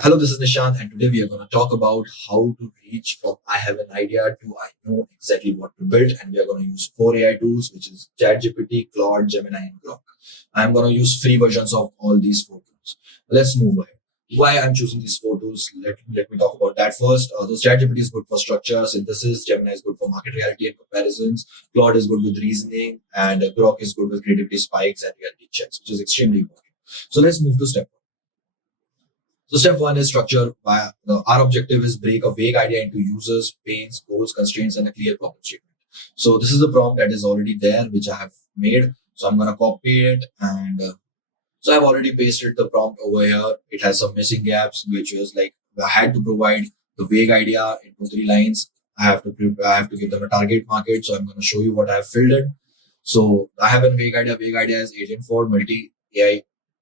Hello, this is Nishant, and today we are going to talk about how to reach from I have an idea to I know exactly what to build. And we are going to use four AI tools, which is ChatGPT, Claude, Gemini, and Grok. I'm going to use free versions of all these four tools. Let's move ahead. Why I'm choosing these four tools? Let me talk about that first. So ChatGPT is good for structure, synthesis. Gemini is good for market reality and comparisons. Claude is good with reasoning, and Grok is good with creativity spikes and reality checks, which is extremely important. So let's move to step one. So step one is structure. Our objective is break a vague idea into users, pains, goals, constraints, and a clear problem statement. So this is the prompt that is already there, which I have made. So I'm going to copy it, and so I've already pasted the prompt over here. It has some missing gaps, which is like I had to provide the vague idea into 3 lines. I have to give them a target market. So I'm going to show you what I have filled in. So I have a vague idea. Vague idea is agent for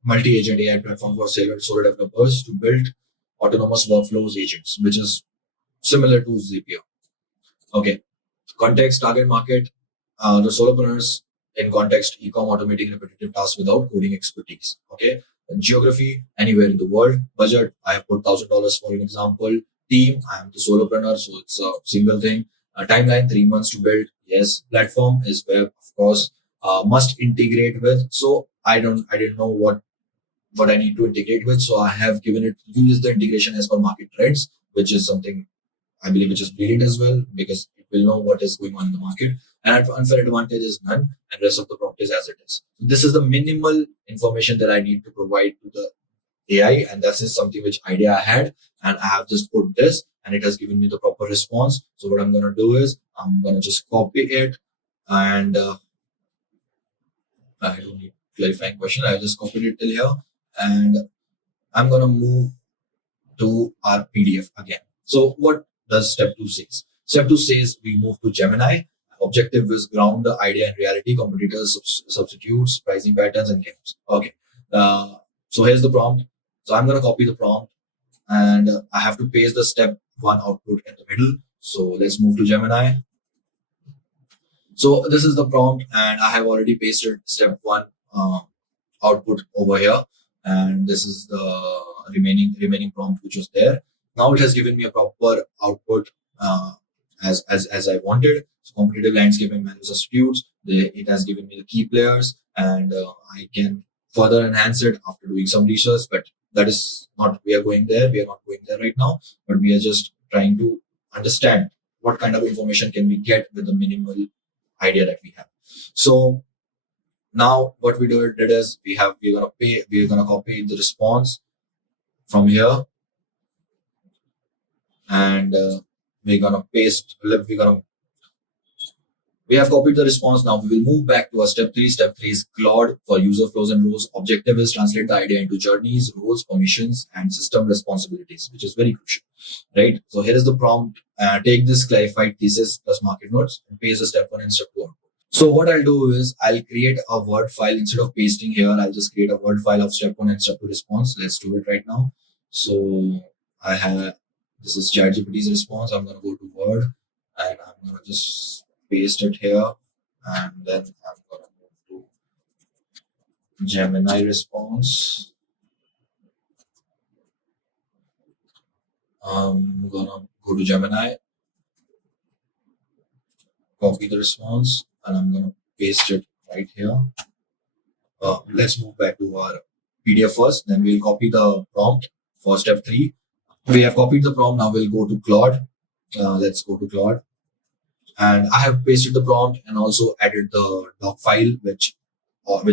multi-agent AI platform for solo developers to build autonomous workflows agents, which is similar to Zapier. Okay. Context, target market, the solopreneurs in context, e-com automating repetitive tasks without coding expertise. Okay. And geography, anywhere in the world. Budget, I have put $1,000 for an example. Team, I am the solopreneur, so it's a single thing. Timeline, 3 months to build. Yes. Platform is web, of course. Must integrate with. So I didn't know what I need to integrate with. So I have given it use the integration as per market trends, which is something I believe which is brilliant as well because it will know what is going on in the market. And unfair advantage is none, and rest of the prompt is as it is. So this is the minimal information that I need to provide to the AI, and this is something which idea I had, and I have just put this, and it has given me the proper response. So what I'm gonna do is I'm gonna just copy it, and I don't need clarifying question. I just copied it till here, and I'm gonna move to our PDF again. So what does step 2 says? Step 2 says we move to Gemini. Objective is ground the idea in reality, competitors, substitutes, pricing patterns, and games. Okay. So here's the prompt. So I'm going to copy the prompt, and I have to paste the step 1 output in the middle. So let's move to Gemini. So this is the prompt, and I have already pasted step 1 output over here, and this is the remaining prompt which was there. Now it has given me a proper output as I wanted. So competitive landscape and manual substitutes. It has given me the key players, and I can further enhance it after doing some research. But that is not we are going there. We are not going there right now. But we are just trying to understand what kind of information can we get with the minimal idea that we have. So now what we did is we're gonna copy the response from here, and we're gonna paste. We have copied the response. Now we will move back to our step 3. Step 3 is Claude for user flows and roles. Objective is translate the idea into journeys, roles, permissions, and system responsibilities, which is very crucial, right? So here is the prompt. Take this clarified thesis plus market notes and paste the step 1 and step 2. So what I'll do is I'll create a Word file instead of pasting here. I'll just create a Word file of step 1 and step 2 response. Let's do it right now. So this is ChatGPT's response. I'm going to go to Word, and I'm going to just paste it here, and then I'm going to move to Gemini response. I'm going to go to Gemini, copy the response, and I'm going to paste it right here. Let's move back to our PDF first, then we'll copy the prompt for step 3. We have copied the prompt. Now we'll go to Claude. Let's go to Claude, and I have pasted the prompt and also added the doc file, which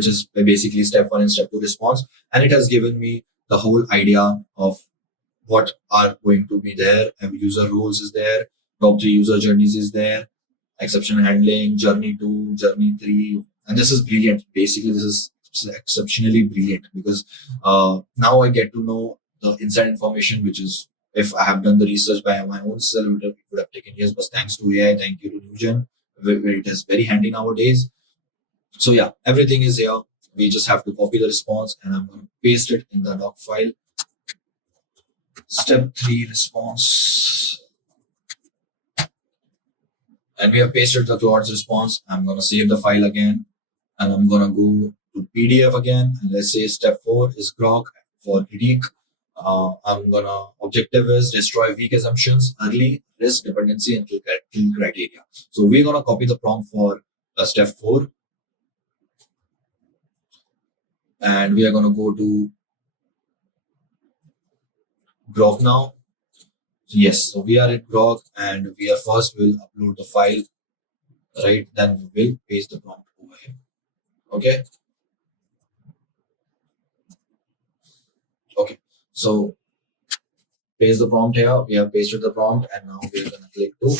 is basically step 1 and step 2 response, and it has given me the whole idea of what are going to be there. And user roles is there, top 3 user journeys is there, exception handling, journey 2, journey 3, and this is brilliant. Basically, this is exceptionally brilliant because now I get to know the inside information, which is if I have done the research by my own self, it would have taken years. But thanks to AI, thank you to Newgen, where it is very handy nowadays. So yeah, everything is here. We just have to copy the response, and I'm going to paste it in the doc file. Step 3 response. And we have pasted the Claude's response. I'm going to save the file again, and I'm going to go to PDF again. And let's say step 4 is Grok for critique. I'm gonna objective is destroy weak assumptions early, risk dependency, and kill criteria. So we're gonna copy the prompt for step 4, and we are gonna go to Grok now. Yes, so we are at Grok, and we are first will upload the file, right? Then we will paste the prompt over here. Okay. Okay. So paste the prompt here. We have pasted the prompt, and now we are gonna click to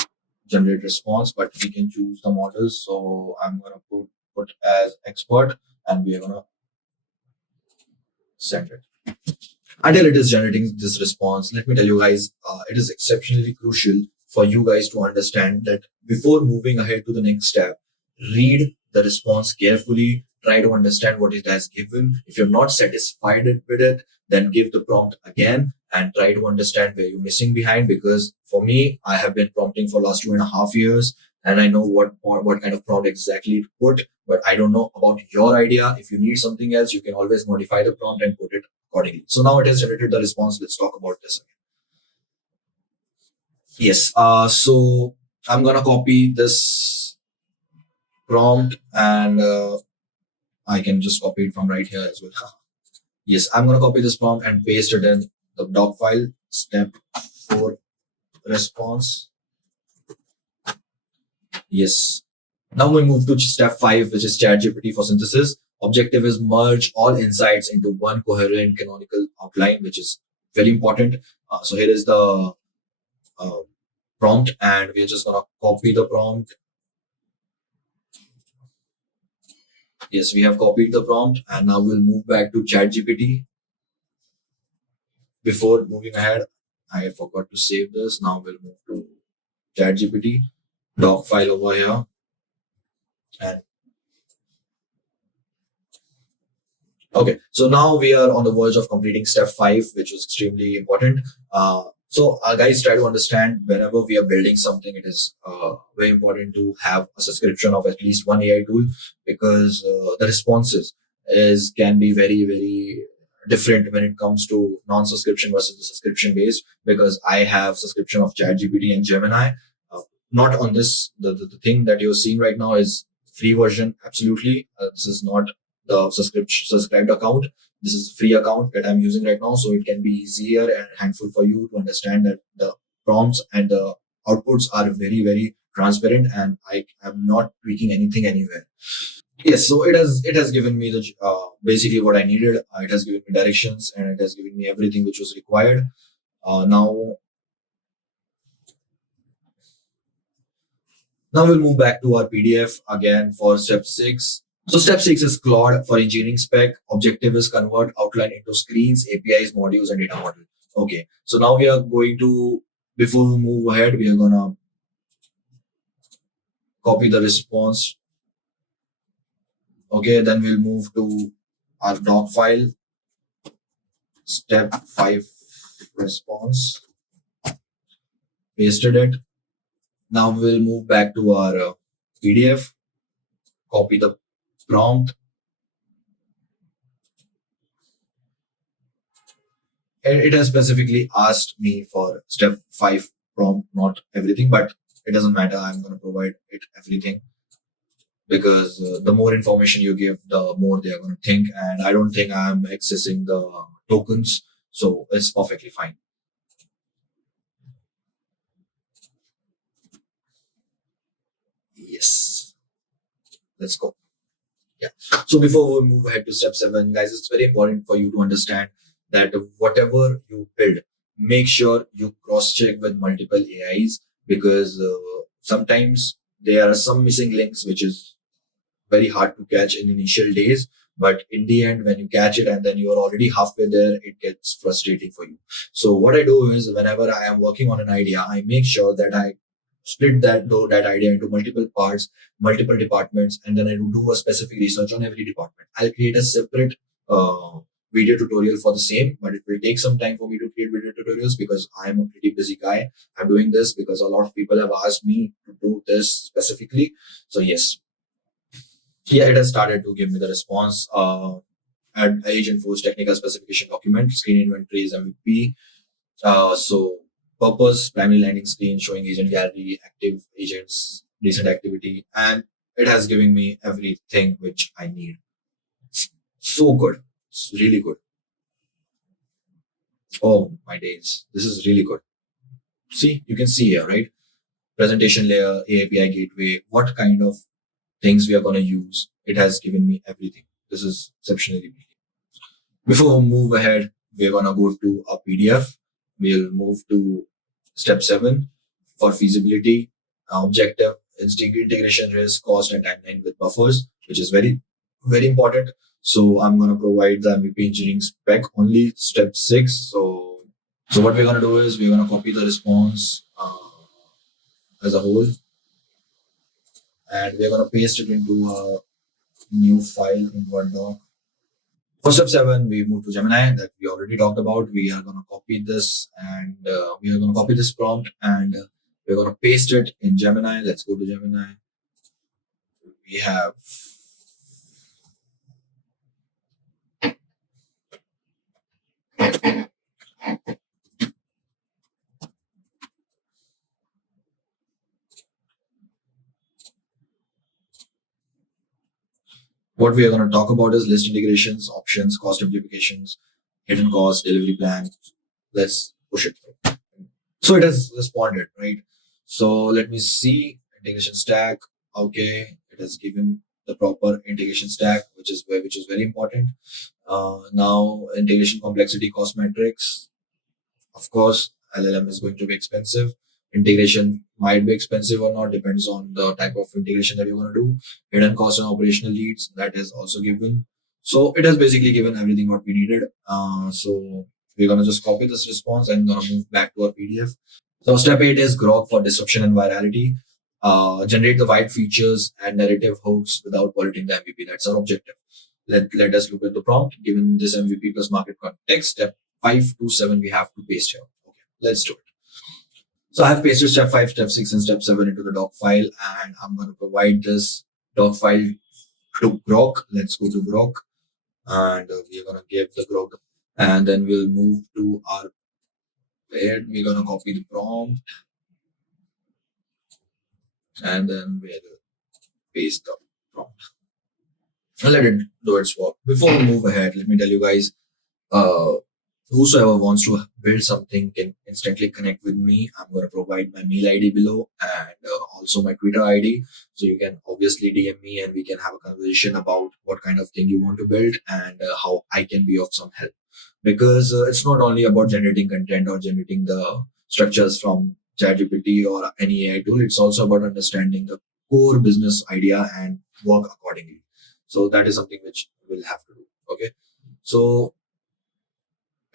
generate response, but we can choose the models. So I'm gonna put as expert, and we are gonna send it. Until it is generating this response, let me tell you guys, it is exceptionally crucial for you guys to understand that before moving ahead to the next step, read the response carefully, try to understand what it has given. If you're not satisfied with it, then give the prompt again and try to understand where you're missing behind. Because for me, I have been prompting for last 2.5 years, and I know what kind of prompt exactly to put, but I don't know about your idea. If you need something else, you can always modify the prompt and put it accordingly. So now it has generated the response. Let's talk about this again. Yes. So I'm gonna copy this prompt, and I can just copy it from right here as well. Yes, I'm gonna copy this prompt and paste it in the doc file. Step 4 response. Yes. Now we move to step 5, which is ChatGPT for synthesis. Objective is merge all insights into one coherent canonical outline, which is very important. So here is the uh, prompt, and we're just gonna copy the prompt. Yes, we have copied the prompt, and now we'll move back to ChatGPT. Before moving ahead, I forgot to save this. Now we'll move to ChatGPT doc file over here, and okay, so now we are on the verge of completing step 5, which was extremely important. Guys, try to understand whenever we are building something, it is very important to have a subscription of at least one AI tool, because the responses can be very, very different when it comes to non-subscription versus the subscription based. Because I have subscription of ChatGPT and Gemini. Not on this, the thing that you're seeing right now is free version. Absolutely, this is not the subscribed account. This is free account that I'm using right now, so it can be easier and handful for you to understand that the prompts and the outputs are very, very transparent, and I am not tweaking anything anywhere. Yes, so it has given me the basically what I needed. It has given me directions, and it has given me everything which was required. Now we'll move back to our PDF again for step 6. So step 6 is Claude for engineering spec. Objective is convert outline into screens, APIs, modules, and data model. Okay. So now we are going to, before we move ahead, we are gonna copy the response. Okay, then we'll move to our doc file. Step 5 response. Pasted it. Now we'll move back to our PDF. Copy the prompt. It has specifically asked me for step 5 prompt, not everything, but it doesn't matter. I'm going to provide it everything, because the more information you give, the more they are going to think. And I don't think I'm accessing the tokens. So it's perfectly fine. Yes. Let's go. Yeah. So before we move ahead to step 7, guys, it's very important for you to understand that whatever you build, make sure you cross check with multiple AIs, because sometimes there are some missing links, which is very hard to catch in initial days. But in the end, when you catch it and then you're already halfway there, it gets frustrating for you. So what I do is, whenever I am working on an idea, I make sure that I split that idea into multiple parts, multiple departments, and then I do a specific research on every department. I'll create a separate video tutorial for the same, but it will take some time for me to create video tutorials, because I'm a pretty busy guy. I'm doing this because a lot of people have asked me to do this specifically. So yes, yeah, it has started to give me the response. add agent force technical specification document, screen inventories, MVP. So purpose, primary landing screen showing agent gallery, active agents, recent activity, and it has given me everything which I need. So good. It's really good. Oh my days. This is really good. See, you can see here, right? Presentation layer, API gateway, what kind of things we are going to use. It has given me everything. This is exceptionally brilliant. Before we move ahead, we're going to go to a PDF. We'll move to step 7 for feasibility, objective, integration risk, cost, and timeline with buffers, which is very, very important. So I'm going to provide the MVP engineering spec only step 6. So what we're going to do is we're going to copy the response as a whole, and we're going to paste it into a new file in OneDoc. For step 7, we move to Gemini that we already talked about. We are going to copy this and we are going to copy this prompt and we're going to paste it in Gemini. Let's go to Gemini. We have what we are going to talk about is list integrations, options, cost implications, hidden cost, delivery plan. Let's push it through. So it has responded, right? So let me see integration stack. Okay, it has given the proper integration stack, which is very important. Now integration complexity cost metrics. Of course, LLM is going to be expensive. Integration might be expensive or not, depends on the type of integration that you're going to do. Hidden cost and operational leads, that is also given. So it has basically given everything what we needed. So we're going to just copy this response and going to move back to our PDF. So step 8 is Grok for disruption and virality. Generate the wide features and narrative hooks without polluting the MVP. That's our objective. Let us look at the prompt. Given this MVP plus market context, step 5 to 7 we have to paste here. Okay, let's do it. So I have pasted step 5, step 6, and step 7 into the doc file, and I'm going to provide this doc file to Grok. Let's go to Grok, and we're going to give the Grok, and then we'll move to our bed. We're going to copy the prompt, and then we'll paste the prompt. And let it do its work. Before we move ahead, let me tell you guys, whosoever wants to build something can instantly connect with me. I'm going to provide my mail ID below and also my Twitter ID. So you can obviously DM me and we can have a conversation about what kind of thing you want to build and how I can be of some help. Because it's not only about generating content or generating the structures from ChatGPT or any AI tool. It's also about understanding the core business idea and work accordingly. So that is something which we'll have to do. Okay. So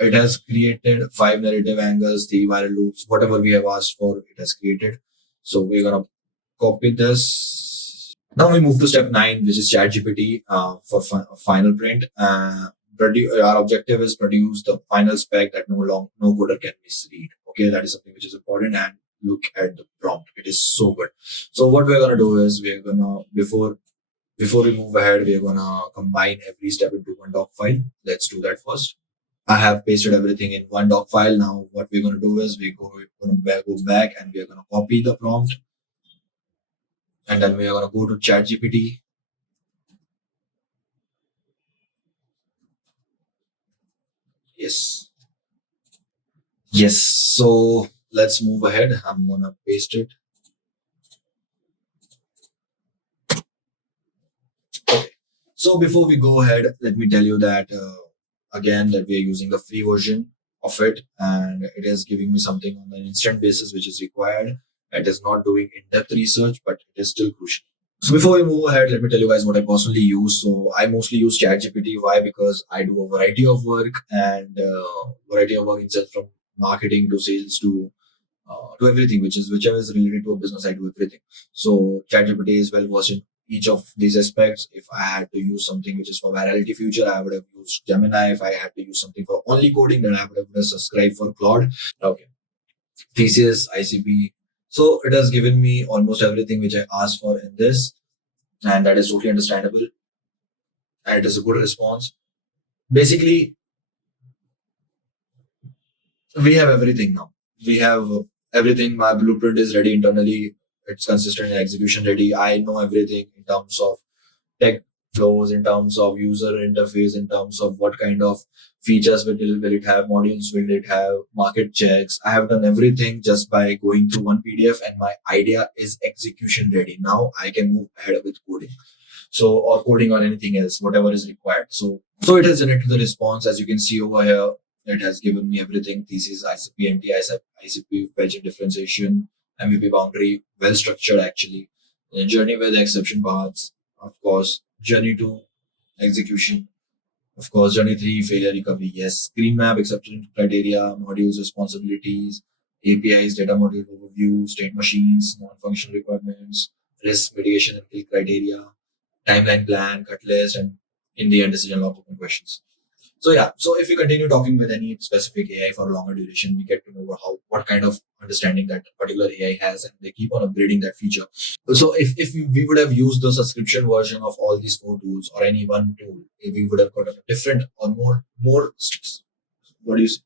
it has created 5 narrative angles, 3 viral loops, whatever we have asked for, it has created. So we're going to copy this. Now we move to step 9, which is ChatGPT for final print. Our objective is produce the final spec that no coder can misread. Okay, that is something which is important. And look at the prompt; it is so good. So what we're gonna do is we're gonna before we move ahead, we're gonna combine every step into one doc file. Let's do that first. I have pasted everything in one doc file. Now what we're gonna do is we're gonna go back and we're gonna copy the prompt, and then we're gonna go to ChatGPT. Yes. Yes. So let's move ahead. I'm gonna paste it. Okay. So before we go ahead, let me tell you that again that we are using the free version of it, and it is giving me something on an instant basis which is required. It is not doing in-depth research, but it is still crucial. So before we move ahead, let me tell you guys what I personally use. So I mostly use ChatGPT. Why? Because I do a variety of work and itself from marketing to sales to everything, whichever is related to a business, I do everything. So ChatGPT is well versed in each of these aspects. If I had to use something which is for virality future, I would have used Gemini. If I had to use something for only coding, then I would have subscribed for Claude. Okay. Thesis, ICP. So it has given me almost everything which I asked for in this, and that is totally understandable. And it is a good response. Basically, we have everything now. We have everything. My blueprint is ready internally. It's consistent and execution ready. I know everything in terms of tech flows, in terms of user interface, in terms of what kind of features will it have, modules will it have, market checks. I have done everything just by going through one PDF, and my idea is execution ready. Now I can move ahead with coding. So, or coding on anything else, whatever is required. So it has generated the response. As you can see over here, it has given me everything: thesis, ICP, anti-ICP, wedge and differentiation, MVP boundary, well structured actually. Journey with exception paths, of course, journey to execution, of course, journey 3, failure recovery, yes, screen map, acceptance criteria, modules, responsibilities, APIs, data model overview, state machines, non-functional requirements, risk mitigation and kill criteria, timeline plan, cut list, and in the end, decision log open questions. So yeah, so if we continue talking with any specific AI for a longer duration, we get to know what kind of understanding that particular AI has, and they keep on upgrading that feature. So if we would have used the subscription version of all these four tools or any one tool, if we would have gotten a different or more what do you say?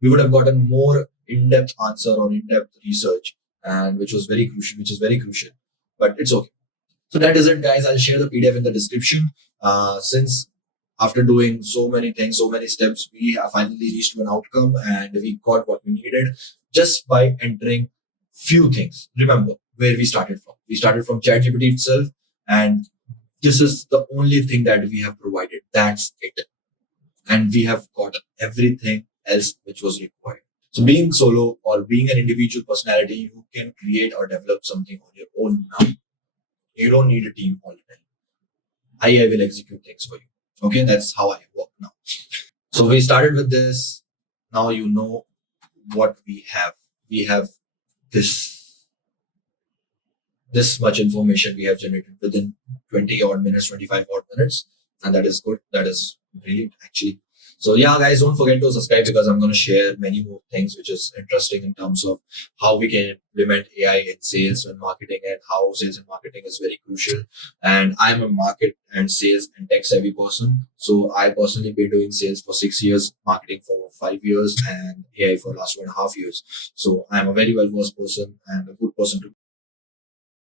We would have gotten more in-depth answer or in-depth research, and which is very crucial. But it's okay. So that is it, guys. I'll share the PDF in the description. Since after doing so many things, so many steps, we have finally reached to an outcome and we got what we needed just by entering few things. Remember where we started from. We started from ChatGPT itself, and this is the only thing that we have provided. That's it. And we have got everything else which was required. So being solo or being an individual personality, you can create or develop something on your own now. You don't need a team all the time. I will execute things for you. Okay, that's how I work now. So we started with this. Now you know what we have. We have this this much information we have generated within 20 odd minutes, 25 odd minutes, and that is good. That is brilliant, actually. So yeah, guys, don't forget to subscribe because I'm going to share many more things which is interesting in terms of how we can implement AI in sales and marketing, and how sales and marketing is very crucial. And I'm a market and sales and tech savvy person. So I personally been doing sales for 6 years, marketing for 5 years, and AI for last 1.5 years. So I'm a very well versed person and a good person to